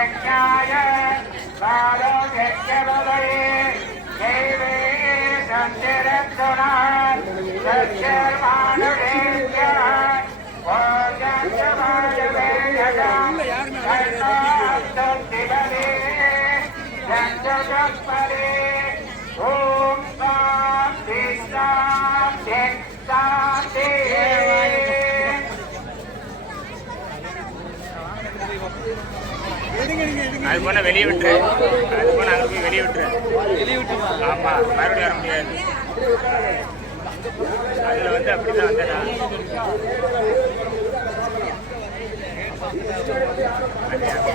यज्ञाय कालो यज्ञवदये देवे सन्तिरक्षुणा सत्यमानवेद्यः ओजन्यमानवेद्यः कर्णास्तुतिबले जगत्परे ॐ शान्ति शान्ति शान्ति அது போன வெளியே விட்டுரு அது போன அங்கே போய் வெளியே விட்டுரு ஆமாம் மறுபடியும் வர முடியாது அதில் வந்து அப்படி தான் வந்தேன்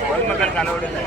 பொதுமக்களுக்கு அளவு இல்லை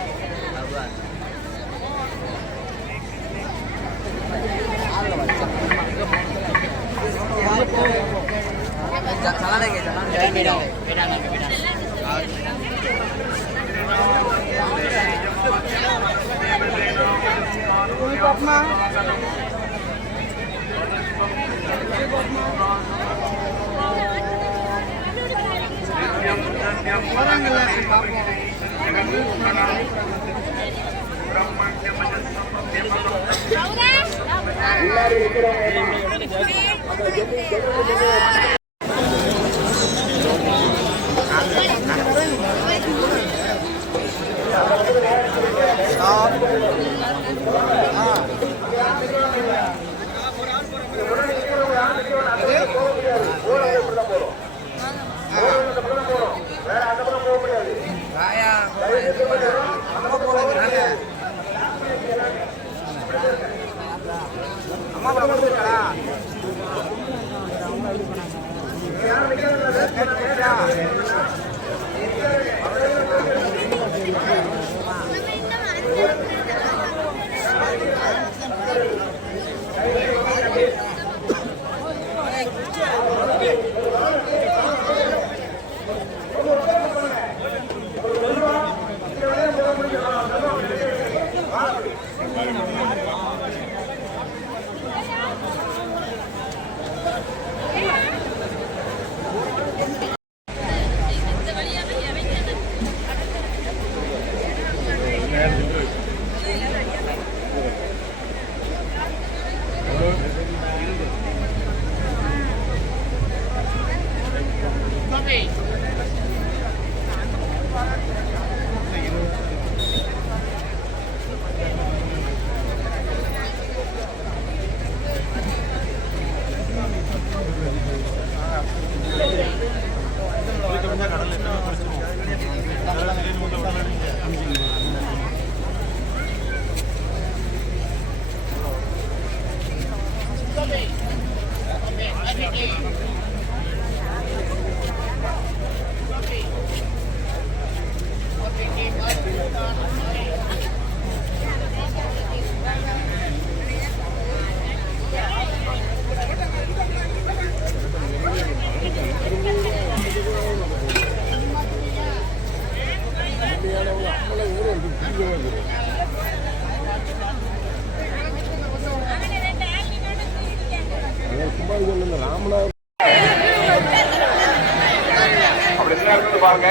பாருங்க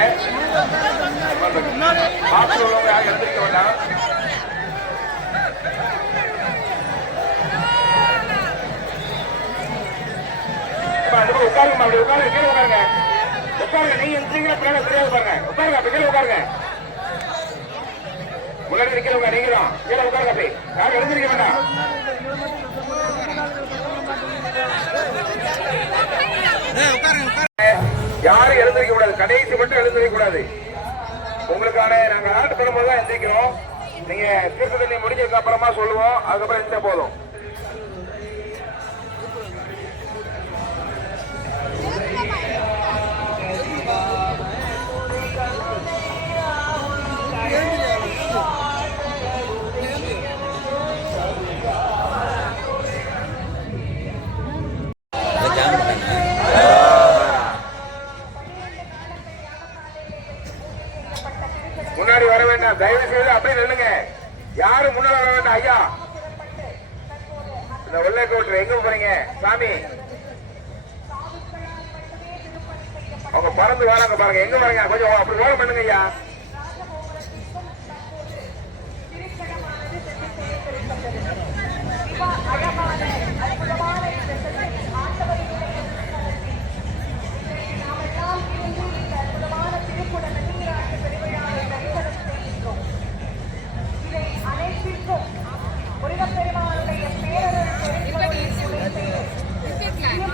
பாத்துல உள்ளவங்க யாரும் எழுந்திருக்க வேண்டாம். உட்காருங்க அப்படி உட்காருங்க கீழே உட்காருங்க உட்காருங்க நீங்க எந்திரிங்களா பின்னாடி தெரியாது பாருங்க உட்காருங்க அப்படி கீழே உட்காருங்க முன்னாடி நிக்கிறவங்க நீங்க தான் கீழே உட்காருங்க அப்படி யாரும் எழுந்திருக்க வேண்டாம். யாரும் எழுந்திருக்க கூடாது கடைசி மட்டும் எழுந்திருக்க கூடாது. உங்களுக்கான நாங்க ஆட்டு பெறும்போது தான் எந்திரிக்கிறோம். நீங்க தீர்த்த தண்ணி முடிஞ்சதுக்கு அப்புறமா சொல்லுவோம் அதுக்கப்புறம் எந்த போதும். முன்னாடி வர வேண்டாம் தயவு செய்து அப்படியே நில்லுங்க. யாரும் முன்னாடி வர வேண்டாம். ஐயா இந்த வெள்ளை கோட்டு எங்க போறீங்க சாமி? அவங்க பறந்து வராங்க பாருங்க. எங்க பாருங்க கொஞ்சம் அப்படி ஓரம் பண்ணுங்க ஐயா. அழகான அற்புதமான இந்த செல்வத்தை ஆண்டவரினுடைய நாமெல்லாம் இருந்து இந்த அற்புதமான திருக்குட நதிநீராட்டு பெருவிழாவை தரிசனம் செய்கின்றோம். இதை அனைத்திற்கும் முருகப்பெருமானுடைய பேரருள்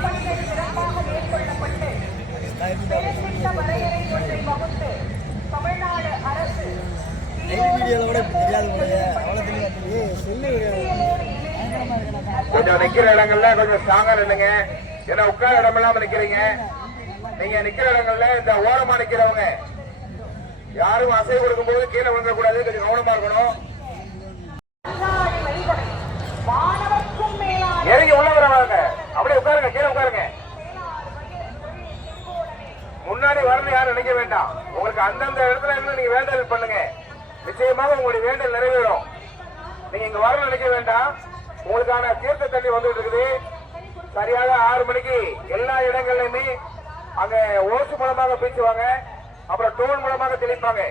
பணிகள் சிறப்பாக மேற்கொள்ளப்பட்டு பெருந்திட்ட வரையறை ஒன்றை வகுத்து தமிழ்நாடு அரசு கொஞ்சம் நிக்கிற இடங்கள்ல கொஞ்சம் ஸ்ட்ராங்கா நின்னுங்க. ஏன்னா உட்கார இடம் இல்லாம நிக்கிறீங்க. நீங்க நிக்கிற இடங்கள்ல இந்த ஓரமா நிக்கிறவங்க யாரும் அசை கொடுக்கும் போது கீழே விழுந்துடக்கூடாது. கொஞ்சம் கவனமா இருக்கணும். இறங்கி உள்ள வரவாங்க. அப்படியே உட்காருங்க, கீழே உட்காருங்க. முன்னாடி வரணும் யாரும் நினைக்க வேண்டாம். உங்களுக்கு அந்தந்த இடத்துல இருந்து நீங்க வேண்டல் பண்ணுங்க. நிச்சயமாக உங்களுடைய வேண்டல் நிறைவேறும். நீங்க இங்க வரணும் நினைக்க வேண்டாம். உங்களுக்கான தீர்த்த தண்ணி வந்துட்டு இருக்குது. சரியாக 6 மணிக்கு எல்லா இடங்கள்லயுமே அங்க ஓசு மூலமாக பீச்சுவாங்க, அப்புறம் டோன் மூலமாக தெளிப்பாங்க.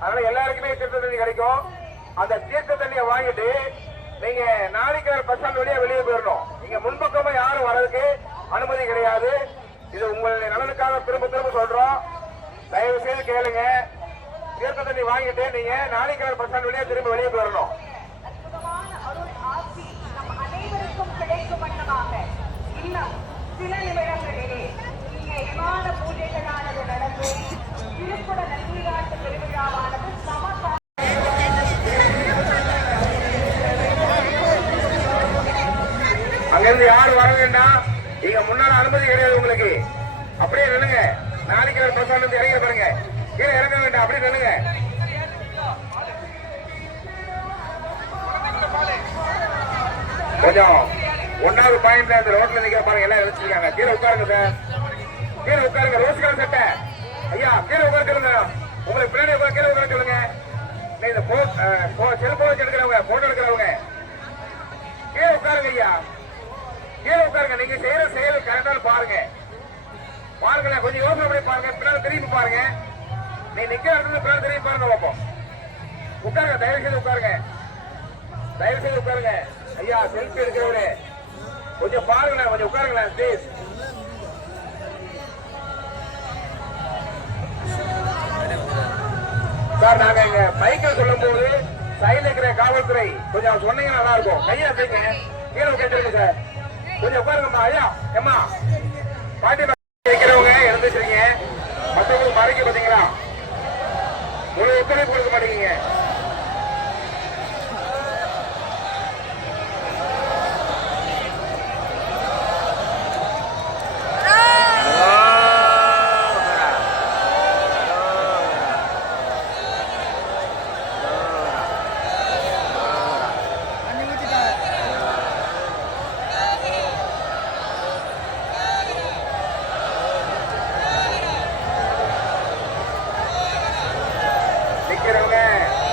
அதனால எல்லாருக்குமே தீர்த்த தண்ணி கிடைக்கும். அந்த தீர்த்த தண்ணியை வாங்கிட்டு நீங்க நாளைக்கு பஸ் ஸ்டாண்ட் வழியா வெளியே போயிடணும். நீங்க முன்பக்கமா யாரும் வர்றதுக்கு அனுமதி கிடையாது. இது உங்களுடைய நலனுக்காக திரும்ப திரும்ப சொல்றோம். தயவு செய்து கேளுங்க. தீர்த்த தண்ணி வாங்கிட்டு நீங்க நாளைக்கு பஸ் ஸ்டாண்ட் வழியா திரும்ப வெளியே போயிடணும். அனைவருக்கும் கிடைக்கும் வண்ணமாக இன்னும் சில நிமிடங்களிலே இங்கே விமான பூஜைகளானது நடந்து திருக்குட நதிநீராட்டு பெருவிழாவானது அங்கிருந்து யாரும் வர வேண்டாம். இங்க முன்னால அனுமதி கிடையாது உங்களுக்கு. அப்படியே நில்லுங்க. நாளைக்கு பஸ் ஸ்டாண்ட் இறங்கி பாருங்க. கீழே இறங்க வேண்டாம். அப்படியே நில்லுங்க. கொஞ்சம் 1வது பாயிண்ட்ல அந்த ரோட்ல நிக்கிற பாருங்க. எல்லாம் எழுச்சிருக்காங்க. கீழே உட்காருங்க சார். கீழே உட்காருங்க. ரோஸ் கலர் சட்டை ஐயா கீழே உட்காருங்க. உங்களுக்கு பின்னாடி கீழே உட்கார சொல்லுங்க. இந்த செல்போன் வச்சு எடுக்கிறவங்க, போட்டோ எடுக்கிறவங்க கீழே உட்காருங்க ஐயா. கீழே உட்காருங்க. நீங்க செய்யற செயல் கரெக்டான பாருங்க. பாருங்களேன். கொஞ்சம் யோசனை பண்ணி பாருங்க. பின்னாடி திரும்பி பாருங்க. நீ நிக்கிற இடத்துல பின்னாடி திரும்பி பாருங்க. பார்ப்போம். உட்காருங்க. தயவு செய்து உட்காருங்க. தயவு செய்து உட்காருங்க ஐயா. செல்ஃபி எடுக்கிறவரு கொஞ்சம் பாருங்களேன். கொஞ்சம் உட்காருங்களேன் ப்ளீஸ். சார் நாங்க இங்க பைக்கில் சொல்லும் போது சைடுல இருக்கிற காவல்துறை கொஞ்சம் சொன்னீங்க நல்லா இருக்கும். கையை வச்சுங்க. கீழே உட்காந்துருங்க சார். கொஞ்சம் உட்காருங்கம்மா ஐயா. ஏம்மா பாட்டி வைக்கிறவங்க எழுந்துச்சுறீங்க. மற்றவங்களுக்கு மறைக்க பாத்தீங்களா? ஒரு ஒத்துழைப்பு கொடுக்க மாட்டேங்க.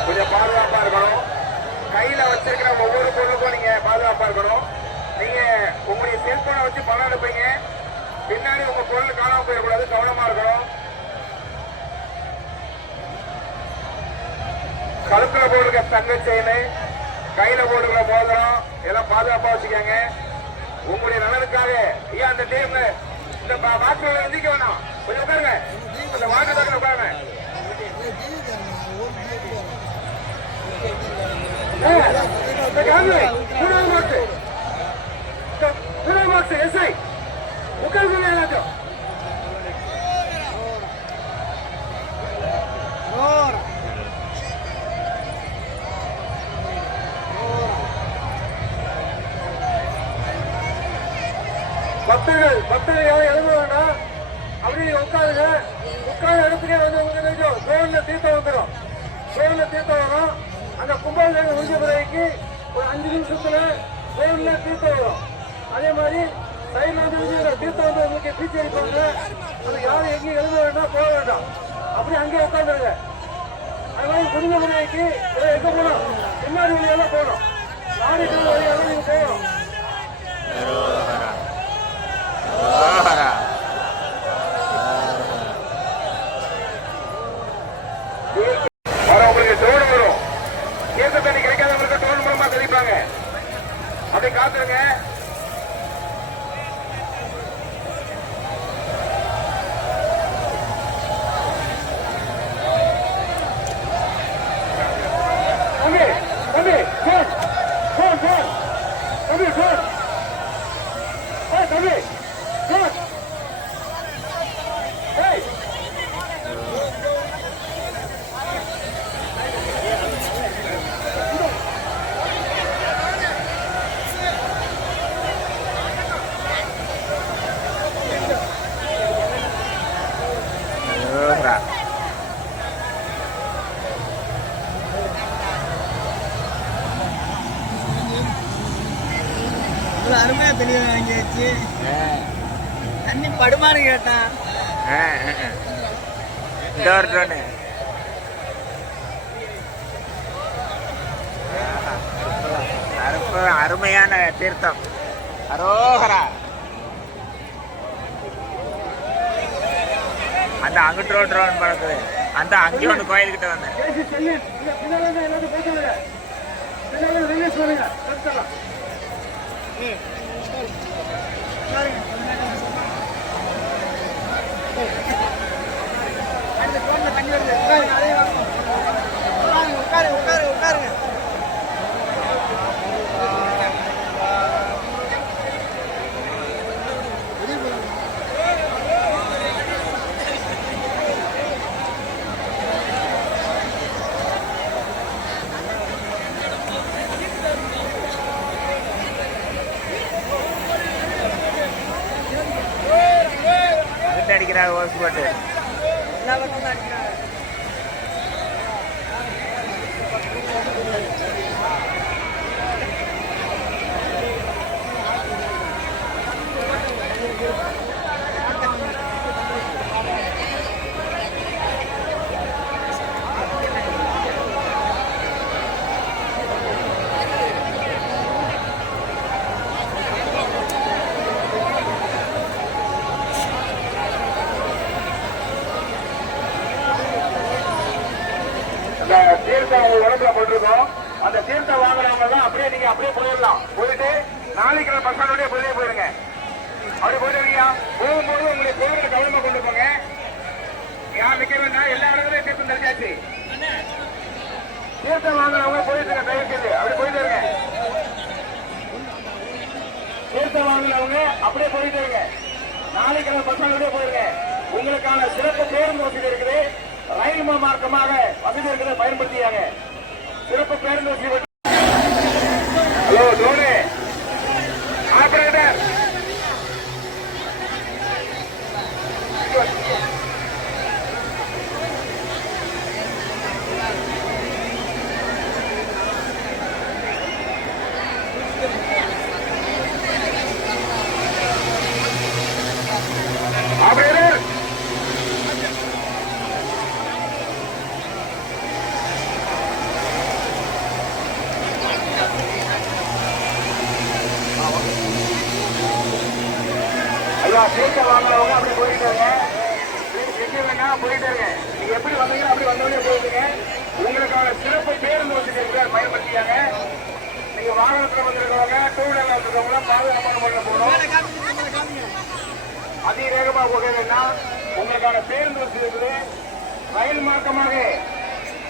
கொஞ்சம் பாதுகாப்பா இருக்கணும். கையில வச்சிருக்கிற ஒவ்வொரு பொருளுக்கும் நீங்க பாதுகாப்பா இருக்கணும். நீங்க உங்களுடைய செல்போனை வச்சு பணம் எடுப்பீங்க. பின்னாடி உங்க பொருள் காணாம போயிடக்கூடாது. கவனமா இருக்கணும். கழுத்துல போடுற தங்க செயின், கையில போடுற மோதிரம் எல்லாம் பாதுகாப்பா வச்சுக்கோங்க. உங்களுடைய நலனுக்காக ஐயா அந்த டைம்ல இந்த வாட்டர் எந்திக்க வேணாம். கொஞ்சம் உட்காருங்க. அந்த வாட்டர் தாக்கல உட்காருங்க. எஸ்ஐ உட்காருங்க. எல்லாத்தையும் பக்தர்கள் யாரும் எழுத வேண்டாம். அப்படி உட்காருங்க. உட்கார்ந்து இடத்துக்கே வந்து உங்களுக்கு கோவில்ல தீர்த்தம் வந்துடும். கோவில்ல தீர்த்தம் வரும். அந்த கும்பாபிஷேகம் முடிஞ்ச பிறகு ஒரு 5 நிமிஷத்துல கோவில்ல தீர்த்தம் வரும். அதே மாதிரி சைட்ல வந்து தீர்த்தம் வந்து உங்களுக்கு பீச்சு அடிப்பாங்க. அது யாரும் எங்கேயும் எழுத வேண்டாம், போக வேண்டாம். அப்படி அங்கேயே உட்காந்துருங்க. அது மாதிரி முடிஞ்ச பிறகு எங்க போனோம்? பின்னாடி வழியெல்லாம் போகணும். லாரி வழியாக நீங்க போகணும். உங்களுக்கு டோன் வரும். தீர்த்த தண்ணி கிடைக்காதவங்களுக்கு டோன் மூலமா தெளிப்பாங்க. அப்படி காத்து தண்ணி படுமான்னு கேட்டான். இந்த வருஷம் அருமையான தீர்த்தம். அரோகரா. அந்த அங்கிட்டு ரோட் பழக்குது. அந்த அங்கே ஒன்று கோயில்கிட்ட வந்தேன். தண்ணி வருது. உட்காருங்க. அடிக்கிறாங்க ஓசு போட்டு. எல்லா பக்கமும் தான் அடிக்கிறாங்க. தீர்த்தம் உங்க உடம்புல போட்டிருக்கோம். அந்த தீர்த்தம் வாங்குறவங்க தான் நீங்க அப்படியே போயிடலாம். போயிட்டு நாளைக்கு பசங்களுடைய வெளியே போயிருங்க. அப்படி போயிட்டு இருக்கீங்க. போகும்போது உங்களுடைய பொருட்களை கவனமா கொண்டு போங்க. யார் நிக்க வேண்டாம். எல்லா இடத்துலயும் தீர்த்தம் தெரிஞ்சாச்சு. தீர்த்தம் வாங்குறவங்க போயிட்டு இருக்க தயவுக்கு அப்படி போயிட்டு இருங்க. தீர்த்தம் வாங்குறவங்க அப்படியே போயிட்டு இருங்க. நாளைக்கு பசங்களுடைய போயிருங்க. உங்களுக்கான சிறப்பு பேருந்து வசதி இருக்குது. ரயில் மார்க்கமாக வசதி இருக்கிறத பயன்படுத்தியாங்க. சிறப்பு பேருந்து வசதி. ஹலோ தோனி ஆபரேட்டர், ஆபரேட்டர் தீர்த்த வாங்குறவங்க அப்படி போயிட்டு இருங்க. போயிட்டு இருங்க. நீங்க எப்படி வந்தீங்கன்னா அப்படி வந்தவங்க போயிட்டுங்க. உங்களுக்கான சிறப்பு பேருந்து வசதி பயன்படுத்தியாங்க. நீங்க வாகனத்துல வந்திருக்கவங்க, டூ வீலர்ல வந்திருக்கவங்க பாதுகாப்பான முறையில் போகணும். அதிவேகமா போகிறதுன்னா உங்களுக்கான பேருந்து வசதி இருக்குது. ரயில் மார்க்கமாக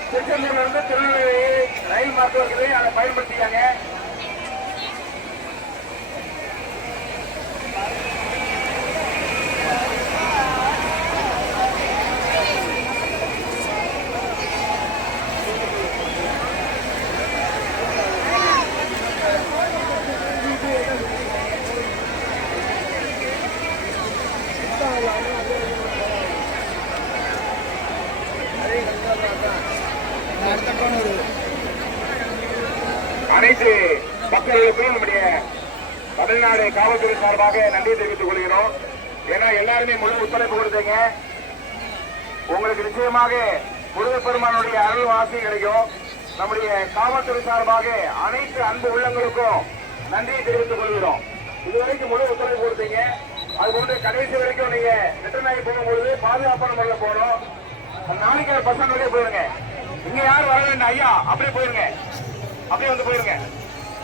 திருச்செந்தூர்ல இருந்து திருநெல்வேலி ரயில் மார்க்கம் இருக்குது. அதை பயன்படுத்தியாங்க. அனைத்து மக்களுக்கும் நம்முடைய தமிழ்நாடு காவல்துறை சார்பாக நன்றி தெரிவித்துக் கொள்கிறோம். ஏன்னா எல்லாருமே முழு ஒத்துழைப்பு கொடுத்தீங்க. உங்களுக்கு நிச்சயமாக முருகப்பெருமானுடைய அருள் வாசி கிடைக்கும். நம்முடைய காவல்துறை சார்பாக அனைத்து அன்பு உள்ளங்களுக்கும் நன்றியை தெரிவித்துக் கொள்கிறோம். இதுவரைக்கும் முழு ஒத்துழைப்பு கொடுத்தீங்க. அது போன்று கடைசி வரைக்கும் நீங்க ரிட்டர்ன் ஆகி போகும்பொழுது பாதுகாப்பான முறையில் போகணும். நாளைக்கு பசங்க போயிருங்க. இங்க யாரும் வர வேண்டாம் ஐயா, அப்படியே போயிருங்க. அப்படியே வந்து போயிருங்க.